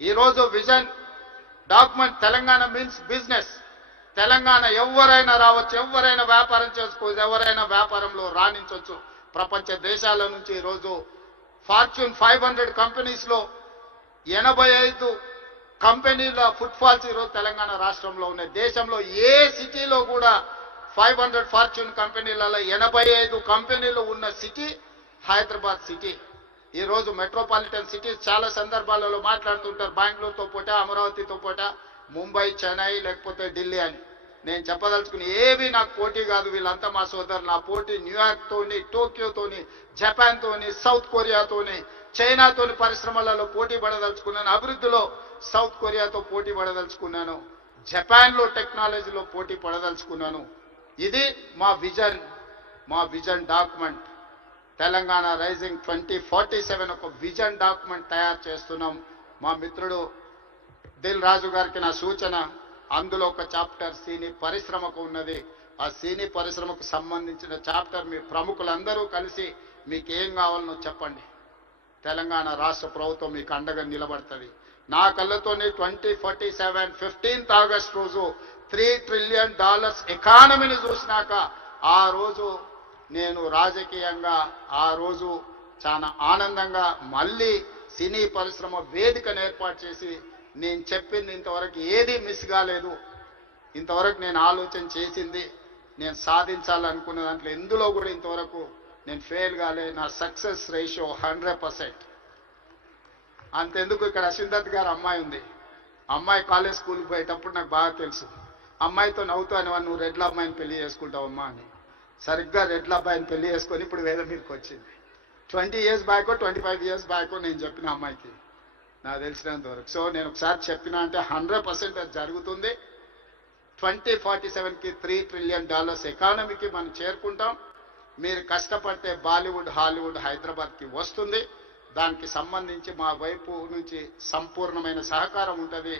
ఈరోజు vision document Telangana means business. Telangana ఎవరైనా రావచ్చు, ఎవరైనా వ్యాపారం చేసుకోవచ్చు, ఎవరైనా వ్యాపారంలో రాణించవచ్చు. ప్రపంచ దేశాల నుంచి ఈరోజు ఫార్చ్యూన్ 500 కంపెనీస్లో 85 కంపెనీల ఫుట్ఫాల్స్ ఈరోజు తెలంగాణ రాష్ట్రంలో ఉన్నాయి. దేశంలో ఏ సిటీలో కూడా 500 ఫార్చ్యూన్ కంపెనీలలో 85 కంపెనీలు ఉన్న సిటీ హైదరాబాద్ సిటీ. ఈరోజు మెట్రోపాలిటన్ సిటీస్ చాలా సందర్భాలలో మాట్లాడుతుంటారు, బెంగళూరుతో పోటా, అమరావతితో పోటా, ముంబై, చెన్నై లేకపోతే ఢిల్లీ అని. నేను చెప్పదలుచుకుని ఏవి నాకు పోటీ కాదు, వీళ్ళంతా మా సోదరులు. నా పోటీ న్యూయార్క్తోని, టోక్యోతోని, జపాన్తోని, సౌత్ కొరియాతోని, చైనాతోని పరిశ్రమలలో పోటీ పడదలుచుకున్నాను. అభివృద్ధిలో సౌత్ కొరియాతో పోటీ పడదలుచుకున్నాను. జపాన్లో టెక్నాలజీలో పోటీ పడదలుచుకున్నాను. ఇది మా విజన్ డాక్యుమెంట్. తెలంగాణ రైజింగ్ 2047 ఒక విజన్ డాక్యుమెంట్ తయారు చేస్తున్నాం. మా మిత్రుడు దిల్ రాజు గారికి నా సూచన, అందులో ఒక చాప్టర్ సినీ పరిశ్రమకు ఉన్నది. ఆ సినీ పరిశ్రమకు సంబంధించిన చాప్టర్ మీ ప్రముఖులందరూ కలిసి మీకు ఏం కావాలనో చెప్పండి. తెలంగాణ రాష్ట్ర ప్రభుత్వం మీకు అండగా నిలబడుతుంది. నా కళ్ళతోనే 2047 15th ఆగస్ట్ రోజు $3 ట్రిలియన్ ఎకానమీని చూసినాక ఆ రోజు నేను రాజకీయంగా ఆ రోజు చాలా ఆనందంగా మళ్ళీ సినీ పరిశ్రమ వేదికను ఏర్పాటు చేసి నేను చెప్పింది ఇంతవరకు ఏది మిస్ కాలేదు. ఇంతవరకు నేను ఆలోచన చేసింది, నేను సాధించాలనుకున్న దాంట్లో ఎందులో కూడా ఇంతవరకు నేను ఫెయిల్ కాలే. నా సక్సెస్ రేషియో 100%. అంతెందుకు, ఇక్కడ అశ్విందత్ గారు అమ్మాయి ఉంది. అమ్మాయి కాలేజ్ స్కూల్కి పోయేటప్పుడు నాకు బాగా తెలుసు. అమ్మాయితో నవ్వుతూ అనేవాడు, నువ్వు రెడ్ల అమ్మాయిని పెళ్లి చేసుకుంటావమ్మా అని. సరిగ్గా రెడ్ల అబ్బాయిని పెళ్లి చేసుకొని ఇప్పుడు వేద మీదకి వచ్చింది. 20 years బ్యాక్ 25 years బ్యాక్ నేను చెప్పిన అమ్మాయికి నాకు తెలిసినంత వరకు. సో నేను ఒకసారి చెప్పిన అంటే 100% అది జరుగుతుంది. 2047కి $3 ట్రిలియన్ ఎకానమీకి మనం చేరుకుంటాం. మీరు కష్టపడితే బాలీవుడ్, హాలీవుడ్ హైదరాబాద్కి వస్తుంది. దానికి సంబంధించి మా వైపు నుంచి సంపూర్ణమైన సహకారం ఉంటుంది.